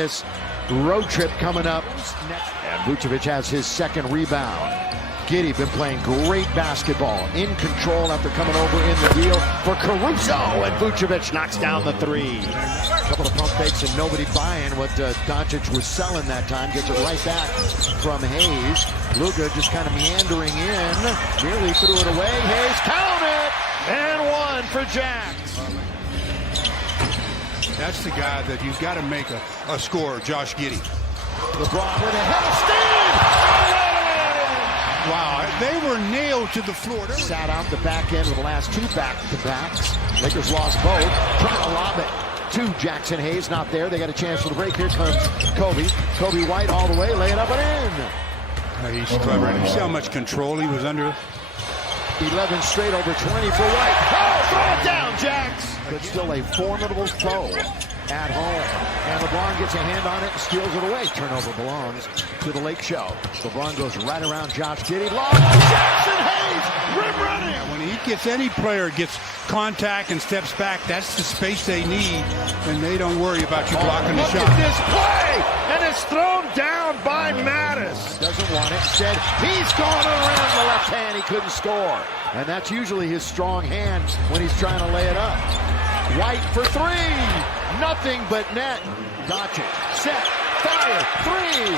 this road trip coming up. And Vucevic has his second rebound. Giddey been playing great basketball, in control after coming over in the deal for Caruso, and Vucevic knocks down the three. A couple of pump fakes and nobody buying what Doncic was selling that time. Gets it right back from Hayes. Luka just kind of meandering in, nearly threw it away. Hayes count it, and one for Jax. That's the guy that you've got to make a score, Josh Giddey. LeBron with a head steam. Wow, they were nailed to the floor. Sat out the back end of the last two back-to-backs. Lakers lost both. Trying to lob it to Jackson Hayes. Not there. They got a chance for the break. Here comes Kobe. Kobe White all the way. Lay it up and in. He's clever. And you see how much control he was under. 11 straight over 20 for White. Oh, throw it down, Jax. But still a formidable foe at home. And LeBron gets a hand on it and steals it away. Turnover belongs to the Lake Show. LeBron goes right around Josh Giddey. Long Jackson Hayes, rim running. When he gets, any player gets contact and steps back, that's the space they need, and they don't worry about you blocking the shot. Look at this play, and it's thrown down by Mattis. Doesn't want it. Instead, he's going around the left hand. He couldn't score. And that's usually his strong hand when he's trying to lay it up. White for three. Nothing but net. Doncic, set, fire, three.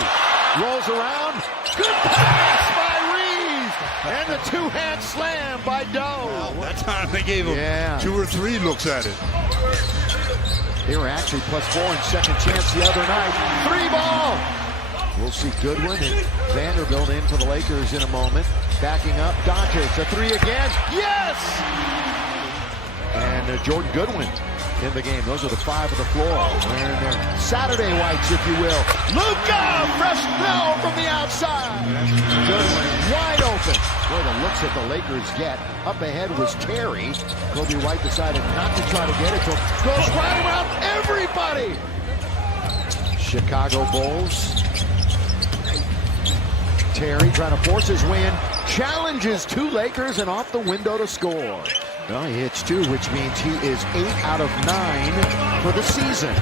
Rolls around. Good pass by Reeves. And the two-hand slam by Doe. Well, that time they gave him 2 or 3 looks at it. They were actually +4 in second chance the other night. 3-ball. We'll see Goodwin and Vanderbilt in for the Lakers in a moment. Backing up, Doncic, a three again. Yes! And Jordan Goodwin in the game. Those are the 5 of the floor. Wearing their Saturday whites, if you will. Luka, fresh snow from the outside. Goodwin wide open. Boy, the looks that the Lakers get. Up ahead was Terry. Kobe White decided not to try to get it to him. Goes right around everybody. Chicago Bulls. Terry trying to force his way in. Challenges 2 Lakers and off the window to score. Well, he hits 2, which means he is 8 out of 9 for the season.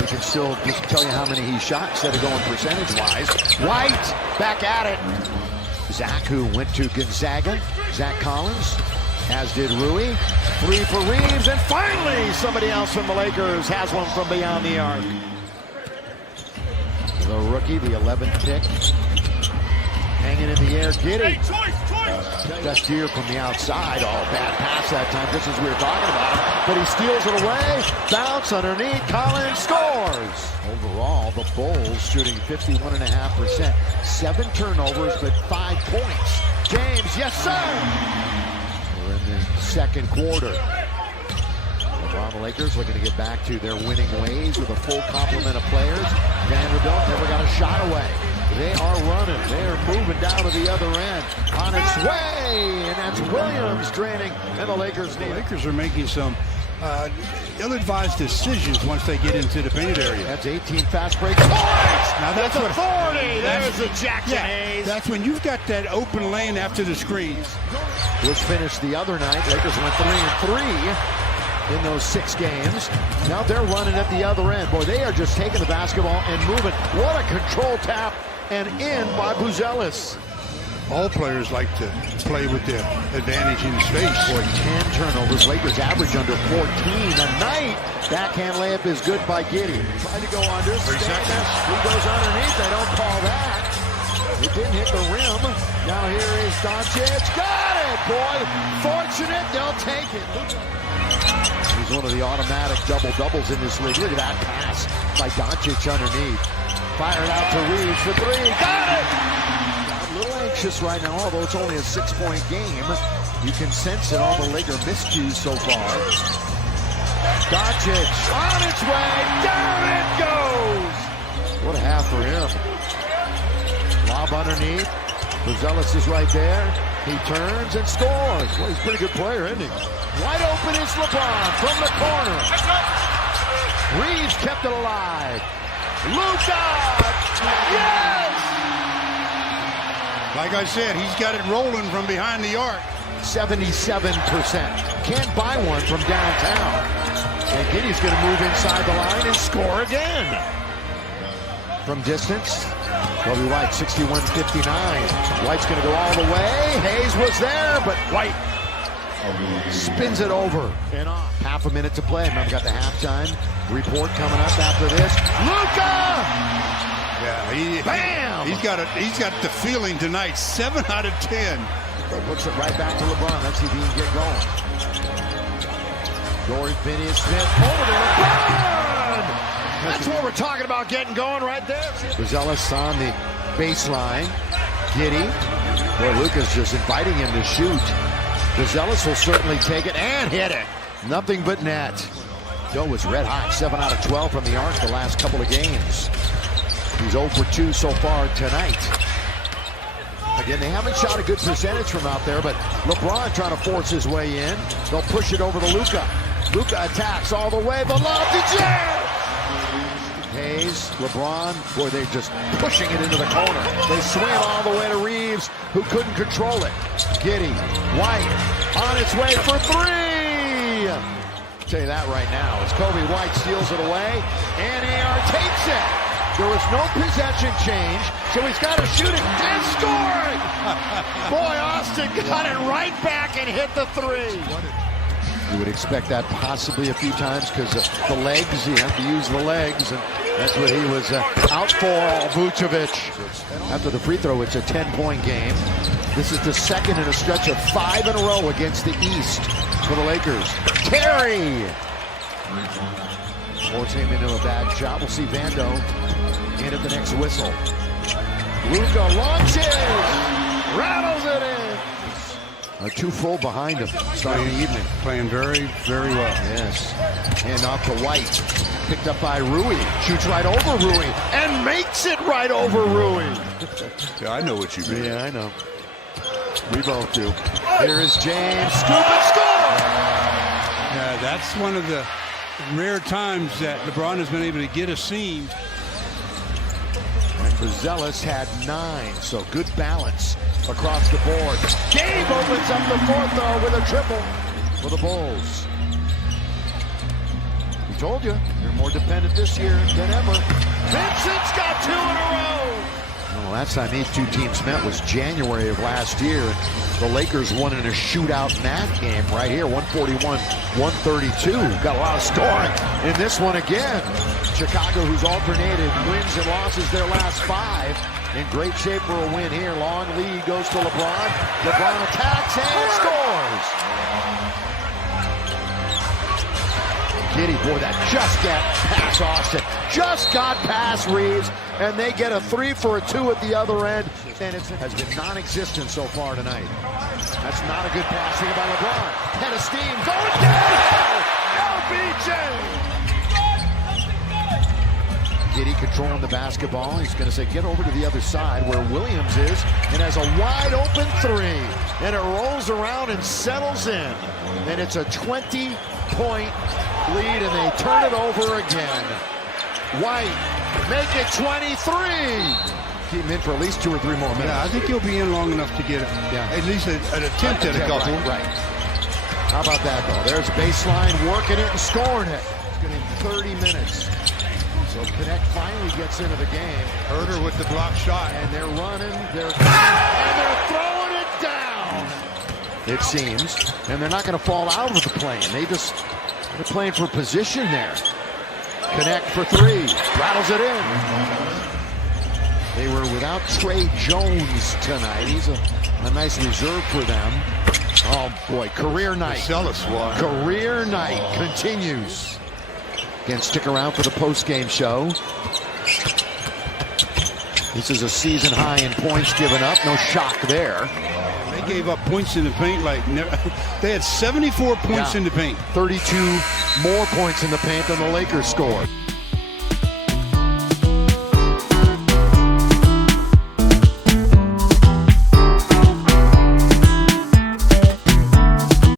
We can still just tell you how many he shot instead of going percentage-wise. White back at it. Zach, who went to Gonzaga. Zach Collins, as did Rui. 3 for Reeves, and finally somebody else from the Lakers has one from beyond the arc. The rookie, the 11th pick. Hanging in the air, Giddey. Best year from the outside. Oh, bad pass that time, just as we were talking about him. But he steals it away. Bounce underneath. Collins scores. Overall, the Bulls shooting 51.5%. 7 turnovers, but 5 points. James, yes, sir. We're in the second quarter. LeBron, the Lakers looking to get back to their winning ways with a full complement of players. Vanderbilt never got a shot away. They are running. They are moving down to the other end. On its way, and that's Williams draining, and the Lakers need it. The Lakers are making some ill-advised decisions once they get into the painted area. That's 18 fast break points. Now that's authority. There's the Jackson Hayes. That's when you've got that open lane after the screens. Which finished the other night. Lakers went 3-3 in those 6 games. Now they're running at the other end. Boy, they are just taking the basketball and moving. What a control tap and in by Buzelis. All players like to play with their advantage in space. Boy, 10 turnovers. Lakers average under 14 a night. Backhand layup is good by Giddey. Tried to go under. 3 seconds. He goes underneath. They don't call that. It didn't hit the rim. Now here is Doncic. Got it, boy. Fortunate. They'll take it. He's one of the automatic double-doubles in this league. Look at that pass by Doncic underneath. Fired out to Reeves for 3. Got it! A little anxious right now, although it's only a 6-point game. You can sense it, all the Laker miscues so far. Doncic on its way. Down it goes! What a half for him. Lob underneath. Buzelis is right there. He turns and scores. Well, he's a pretty good player, isn't he? Wide open is LeBron from the corner. Reeves kept it alive. Luka! Yes! Like I said, he's got it rolling from behind the arc. 77%. Can't buy one from downtown. And Giddey's going to move inside the line and score again. from distance. Kobe White, 61-59. White's going to go all the way. Hayes was there, but White spins it over and off. Half a minute to play. Remember, got the halftime report coming up after this. Luka! Yeah, Bam! He's got the feeling tonight. 7 out of 10. Looks it right back to LeBron. Let's see if he can get going. Dorian Finney-Smith over to LeBron! That's what we're talking about, getting going right there. Rosellis on the baseline. Giddey. Boy, Luka's just inviting him to shoot. Rosellis will certainly take it and hit it. Nothing but net. Joe was red hot. 7 out of 12 from the arc the last couple of games. He's 0 for 2 so far tonight. Again, they haven't shot a good percentage from out there, but LeBron trying to force his way in. They'll push it over to Luka. Luka attacks all the way. The lofty jam! Hayes, LeBron, boy, they're just pushing it into the corner. They swing it all the way to Reeves, who couldn't control it. Giddey, White, on its way for three! I'll tell you that right now, as Kobe White steals it away, and AR takes it. There was no possession change, so he's got to shoot it and score it! Boy, Austin got it right back and hit the three. You would expect that possibly a few times because the legs, you have to use the legs, and that's what he was out for, Vucevic. After the free throw, it's a 10-point game. This is the second in a stretch of 5 in a row against the East for the Lakers. Terry! Force him into a bad shot. We'll see Vando in at the next whistle. Luka launches! Rattles it in! Too full behind him starting the evening. Playing very, very well. Yes. Hand off to White. Picked up by Rui. Shoots right over Rui. And makes it right over Rui. Yeah, I know what you mean. Yeah, I know. We both do. Here is James. Scoop and score! Yeah, that's one of the rare times that LeBron has been able to get a seam. And Rosellis had 9, so good balance across the board. Gabe opens up the fourth, though, with a triple for the Bulls. We told you, they're more dependent this year than ever. Vincent's got 2 in a row! Well, last time these two teams met was January of last year. The Lakers won in a shootout math game right here, 141-132. Got a lot of scoring in this one again. Chicago, who's alternated wins and losses their last 5. In great shape for a win here. Long lead goes to LeBron. LeBron attacks and scores. Giddey, boy, that just got past Austin. Just got past Reeves. And they get a 3 for a 2 at the other end. And it has been non-existent so far tonight. That's not a good pass here by LeBron. Head of steam going down. LBJ. Giddey controlling the basketball. He's going to say, get over to the other side where Williams is, and has a wide open 3. And it rolls around and settles in. And it's a 20-point lead, and they turn it over again. White, make it 23. Keep him in for at least 2 or 3 more minutes. Yeah, I think he'll be in long enough to get at least an attempt at a couple. Right. How about that, though? There's baseline, working it and scoring it. It's going to be 30 minutes. So Connect finally gets into the game. Herter with the block shot. And they're running, and they're throwing it down, it seems. And they're not going to fall out of the plane. They're playing for position there. Connect for 3. Rattles it in. They were without Trey Jones tonight. He's a nice reserve for them. Oh, boy, career night. Career night continues. Again, stick around for the post-game show. This is a season high in points given up. No shock there. They gave up points in the paint like never. They had 74 points in the paint. 32 more points in the paint than the Lakers scored.